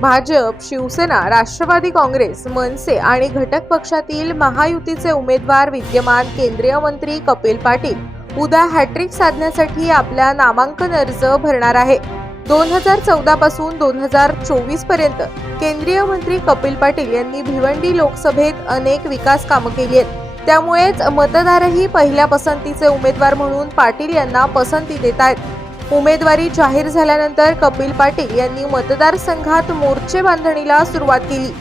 भाजप शिवसेना राष्ट्रवादी काँग्रेस मनसे आणि घटक पक्षातील महायुतीचे उमेदवार विद्यमान केंद्रीय मंत्री कपिल पाटील उद्या हॅट्रिक साधण्यासाठी आपला नामांकन अर्ज भरणार आहे. दोन हजार चौदा पासून दोन हजार चोवीसपर्यंत केंद्रीय मंत्री कपिल पाटील यांनी भिवंडी लोकसभेत अनेक विकास कामं केली आहेत. त्यामुळेच मतदारही पहिल्या पसंतीचे उमेदवार म्हणून पाटील यांना पसंती देत आहेत. उमेदवारी जाहीर झाल्यानंतर कपिल पाटील यांनी मतदारसंघात मोर्चे बांधणीला सुरुवात केली.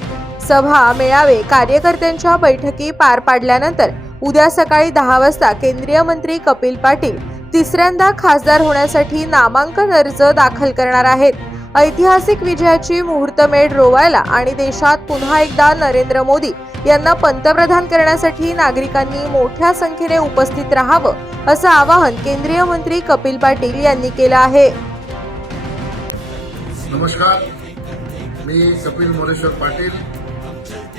सभा मेळावे कार्यकर्त्यांच्या बैठकी पार पाडल्यानंतर उद्या सकाळी दहा वाजता केंद्रीय मंत्री कपिल पाटील तिसऱ्यांदा खासदार होण्यासाठी नामांकन अर्ज दाखल करणार आहेत. ऐतिहासिक विजयाची मुहूर्तमेढ रोवायला आणि देशात पुन्हा एकदा नरेंद्र मोदी यांना पंतप्रधान करण्यासाठी नागरिकांनी मोठ्या संख्येने उपस्थित राहावं असं आवाहन केंद्रीय मंत्री कपिल पाटील यांनी केलं आहे. नमस्कार. मी कपिल मोरेश्वर पाटील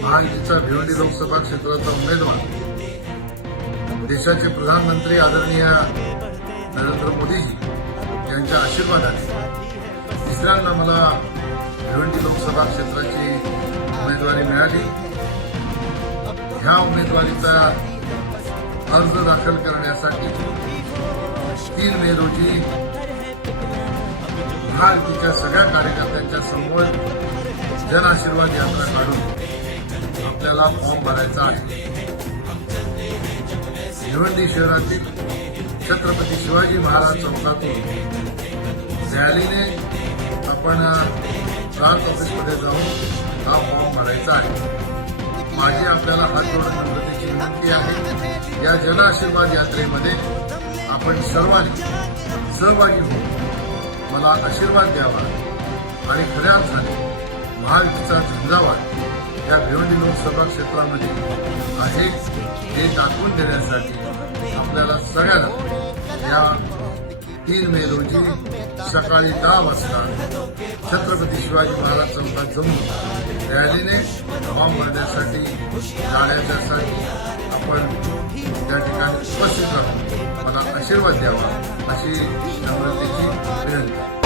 महायुतीचा भिवंडी लोकसभा क्षेत्राचा उमेदवार. देशाचे प्रधानमंत्री आदरणीय नरेंद्र मोदीजी यांच्या आशीर्वादाने तिसऱ्यांदा मला भिवंडी लोकसभा क्षेत्राची उमेदवारी मिळाली. ह्या उमेदवारीचा अर्ज दाखल करण्यासाठी तीन मे रोजी महाआरतीच्या सगळ्या कार्यकर्त्यांच्या समोर जनआशीर्वाद यात्रा काढून आपल्याला फॉर्म भरायचा आहे. भिवंडी शहरातील छत्रपती शिवाजी महाराज चौकातून रॅलीने आपण प्रांत ऑफिसमध्ये जाऊन हा फॉर्म भरायचा आहे. माझी आपल्याला हात जोडून विनंतीची विनंती आहे. या जन आशीर्वाद यात्रेमध्ये आपण सर्वांनी सहभागी होऊन मला आशीर्वाद द्यावा आणि खऱ्या अर्थाने महायुतीचा झंझावात या भिवंडी लोकसभा क्षेत्रामध्ये आहे हे दाखवून देण्यासाठी आपल्याला सगळ्यांना या तीन मे रोजी सका दहा छत्रपती शिवाजी महाराज चौकात जाऊन रैली ने हवा जाण्याच्यासाठी आपण उपस्थित रहो मला आशीर्वाद द्यावा अशी विनंती